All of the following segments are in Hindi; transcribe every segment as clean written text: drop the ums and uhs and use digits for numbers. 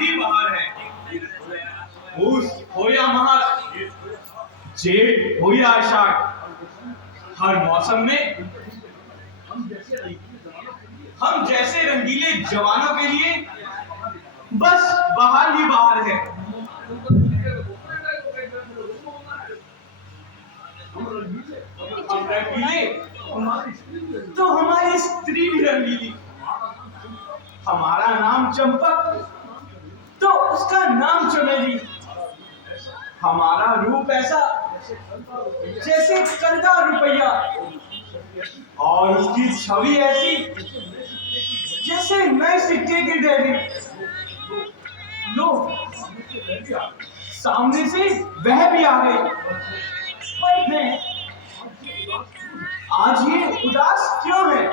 ही बहार है। पूस हो या महार, जेठ हो या आषाढ़, हर मौसम में हम जैसे रंगीले जवानों के लिए बस बहार ही बहार है। हम रंगीले तो हमारी स्त्री भी रंगीली। हमारा नाम चंपक तो उसका नाम चमेली। हमारा रूप ऐसा जैसे कंधा रुपया, और उसकी छवि ऐसी जैसे नए सिक्के की डेली। लो, सामने से वह भी आ गई, पर मैं आज ये उदास क्यों है?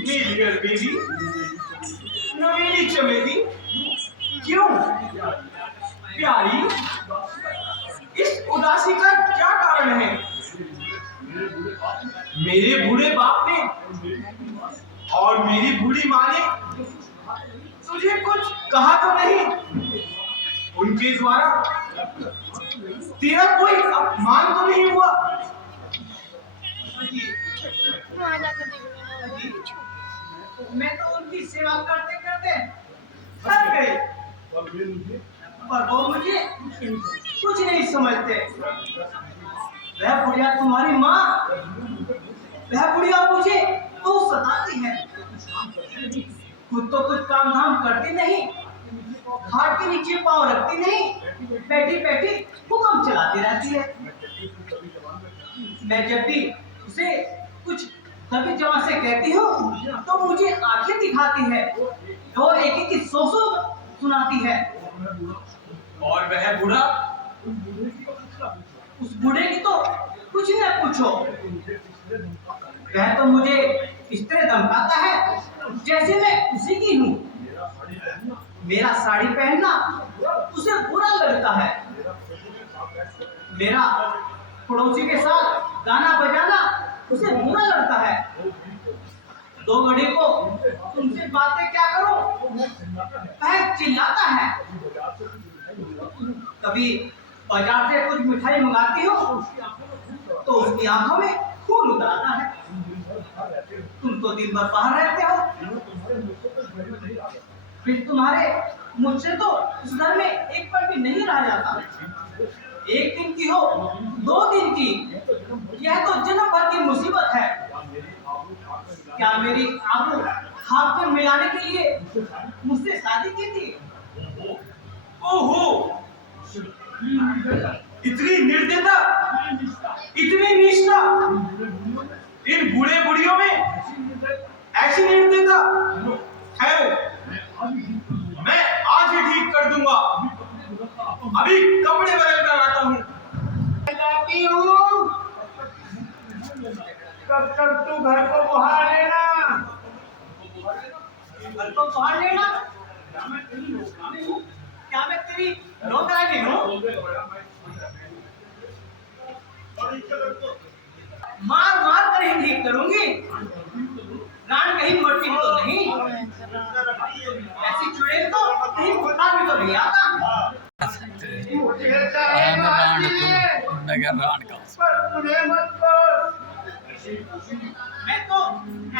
मेरी अलबेली, नवेली चमेली, क्यों प्यारी, इस उदासी का क्या कारण है? मेरे बूढ़े बाप ने और मेरी बूढ़ी माँ ने तुझे कुछ कहा तो नहीं? उनके द्वारा तेरा कोई अपमान तो नहीं हुआ? मैं तो उनकी सेवा करते करते थक गई, पर वो मुझे कुछ नहीं समझते। वह बुढ़िया तुम्हारी माँ, वह बुढ़िया मुझे तो सताती है। खुद तो कुछ काम धाम करती नहीं, हाथ के नीचे पांव रखती नहीं, बैठी बैठी हुक्म चलाती रहती है। मैं जब भी उसे कुछ दबी जमा से कहती हूँ तो मुझे आंखें दिखाती है और एक एक की सौ सुनाती है। और वह बूढ़ा, उस बूढ़े की तो कुछ न पूछो। वह तो मुझे इस तरह धमकाता है जैसे मैं उसी की हूँ। मेरा साड़ी पहनना उसे बुरा लगता है, मेरा पड़ोसी के साथ गाना बजाना उसे बुरा लगता है। दो घड़ी को तुमसे बातें क्या करो, वह चिल्लाता है। कभी बाजार से कुछ मिठाई मंगाती हो तो उसकी आंखों में खून उतर आता है। तुम तो दिन भर बाहर रहते हो, फिर तुम्हारे मुझसे तो इस घर में एक पल भी नहीं रहा जाता। एक दिन की हो, 2 दिन की, यह तो जन्म भर की मुसीबत है। क्या मेरी आबरू हाथ में मिलाने के लिए मुझसे शादी की थी? ओहो, इतनी निर्दयता, इतनी निष्ठा इन बूढ़े बुढ़ियों में, ऐसी निर्दयता है। मैं आज ही ठीक कर दूंगा, अभी कपड़े बदल कर आता हूँ। कब तक तू घर को बुहार लेना? घर को बुहार लेना? क्या मैं तेरी नौकरानी हूँ? मार मार कर ही ठीक करूंगी, रान कहीं मरती तो नहीं। ऐसी चुड़ैल तो कहीं बुखार भी तो नहीं आता। मैं तो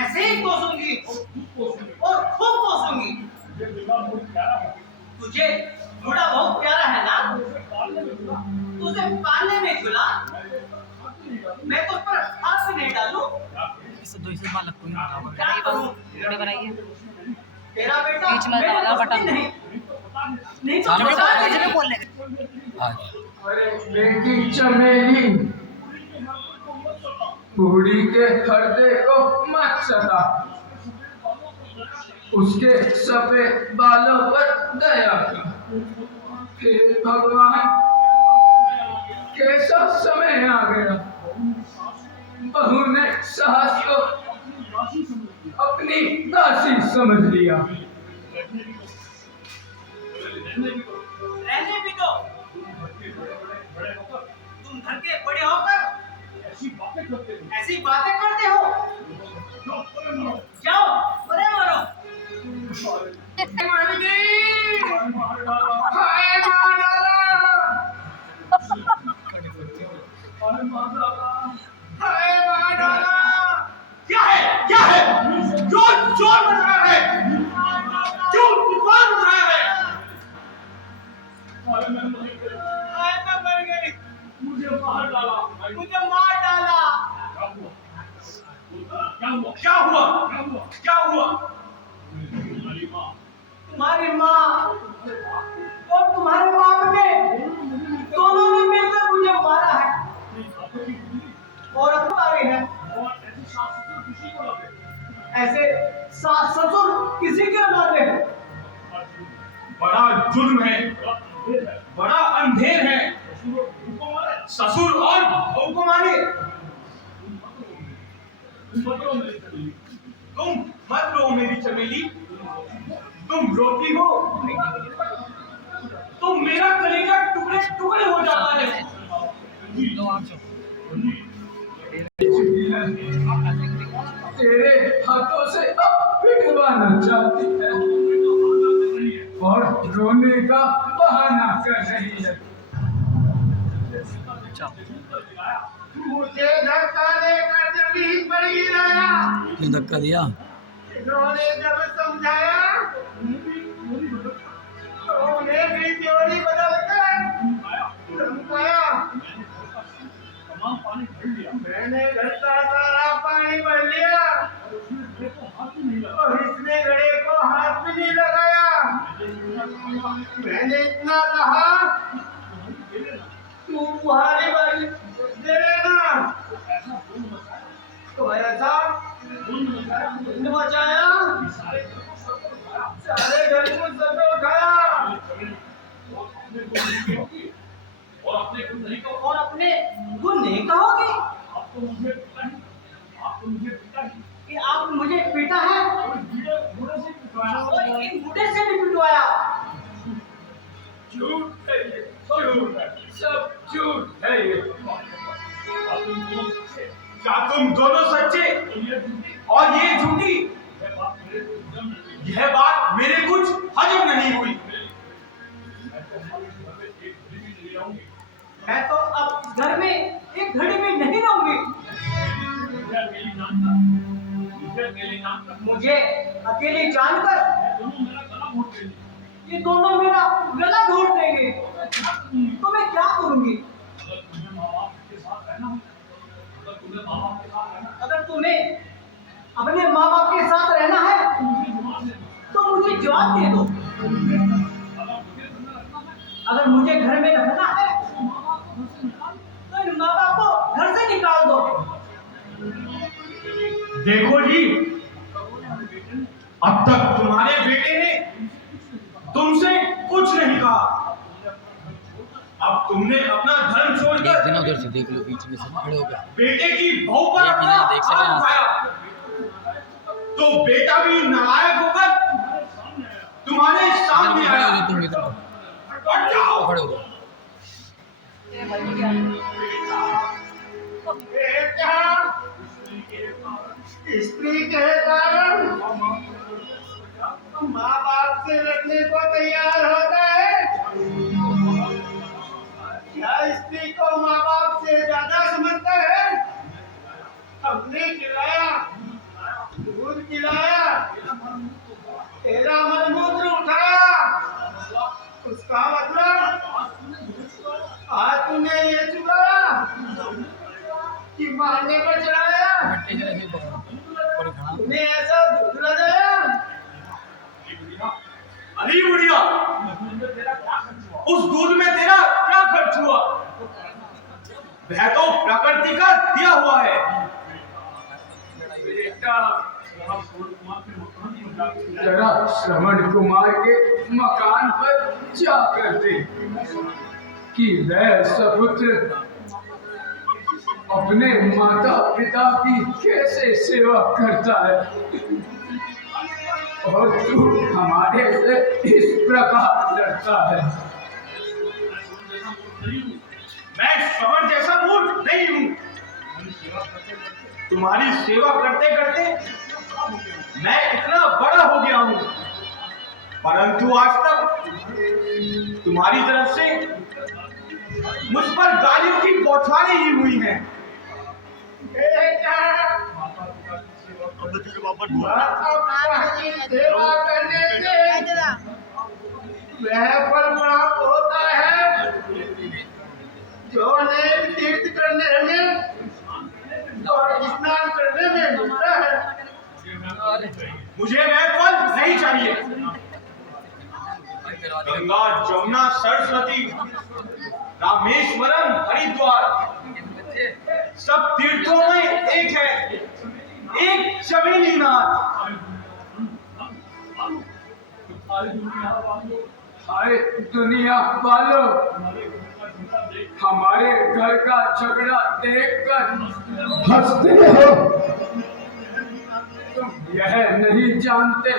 ऐसे ही कोसूंगी और खूब कोसूंगी। तुझे बूढ़ा बहुत प्यारा है ना, तुझे पालने में झूला, मैं तो उस पर हाथ भी नहीं डालूं। क्या करूं? तेरा बेटा नहीं तो बोलने। बेटी चमेली, बूढ़ी के हृदय को मत सता, उसके सफेद बालों पर दया कर। फिर भगवान, कैसा समय आ गया, बहू ने सास को अपनी दासी समझ लिया। रहने भी दो, तुम घर के बड़े होकर ऐसी बातें करते हो। जाओ, बड़े मारो। हुआ? तुम्हारी माँ और तुम्हारे बाप ने दोनों ने मिलकर मुझे मारा है और अब मारे हैं। ऐसे सास ससुर किसी के औलादे हैं। बड़ा जुल्म है, बड़ा अंधेर है। ससुर और बहू को मारे। तुम मत रो मेरी चमेली, तुम रोती हो तो मेरा कलेजा टुकड़े टुकड़े हो जाता है। तेरे हाथों से अब पिटवाना चाहती है और रोने का बहाना कर रही है। मुझे धक्का देकर जमीन पर गिराया। क्यों धक्का दिया? इन्होंने जब समझाया तो उन्हें भी त्योरी बदलकर धमकाया। मैंने घर का सारा पानी भर लिया और इसने घड़े को हाथ भी नहीं लगाया। मैंने इतना कहा, तू तुम्हारी बारी दे लेना। तो ऐसा मचाया, सारे घर को सर पे उठाया और अपने गुण नहीं कहोगे कि आप मुझे पीटा है और इन बूढ़े से भी पिटवाया। झूठ है ये, झूठ है, सब झूठ है ये। क्या तुम दोनों सच्चे और ये झूठी? यह बात मेरे कुछ हजम नहीं हुई। मैं तो अब घर में एक घड़ी में नहीं रहूंगी। मुझे अकेले जानकर ये दोनों मेरा गला घोट देंगे तो मैं क्या करूंगी? अगर तुम्हें अपने माँ बाप के साथ रहना है तो मुझे जवाब दे दो। अगर मुझे घर में रखना है तो इन माँ बाप को घर से निकाल दो। देखो जी, अब तक तुम्हारे बेटे ने तुमसे कुछ नहीं कहा। अब तुमने अपना धर्म छोड़कर देख उधर से, देख लो बीच में से खड़े हो गए। बेटे की बहू पर ये अपना देख सके हाथ यहाँ से। उठाया तो बेटा भी नालायक होकर तुम्हारे सामने खड़े हो आया। जाओ, तुम इधर को। हट जाओ। खड़े हो जाओ। बेटा, स्त्री के कारण माँ बाप से लड़ने को तैयार होता है। क्या स्त्री को माँ बाप से ज्यादा समझता है? हमने खिलाया, दूध खिलाया, तेरा मलमूत्र उठाया, उसका मतलब आज तूने ये चुकाया कि मारने पर चढ़ाया। बट्टे जरा से ऊपर खड़ा। तूने ऐसा दूध लगाया। अरे बुढ़िया, उस दूध में तेरा क्या खर्च हुआ? वह तो प्रकृति का दिया हुआ है। जरा श्रवण कुमार के मकान पर जाकर देख कि वह सपुत्र अपने माता पिता की कैसे सेवा करता है और तू हमारे से इस प्रकार लड़ता है। मैं श्रवण जैसा मूर्ख नहीं हूँ। तुम्हारी सेवा करते करते मैं इतना बड़ा हो गया हूँ, परंतु आज तक तुम्हारी तरफ से मुझ पर गालियों की बौछारें ही हुई हैं। सेवा करने से वह फल प्राप्त होता है जो अनेक तीर्थ करने में और स्नान करने में मिलता है। मुझे वह फल नहीं चाहिए। गंगा, जमुना, सरस्वती, रामेश्वरम, हरिद्वार, सब तीर्थों में एक है, एक चमेली नाथ। हाय दुनिया वालों, हमारे घर का झगड़ा देखकर हंसते हो। तुम यह नहीं जानते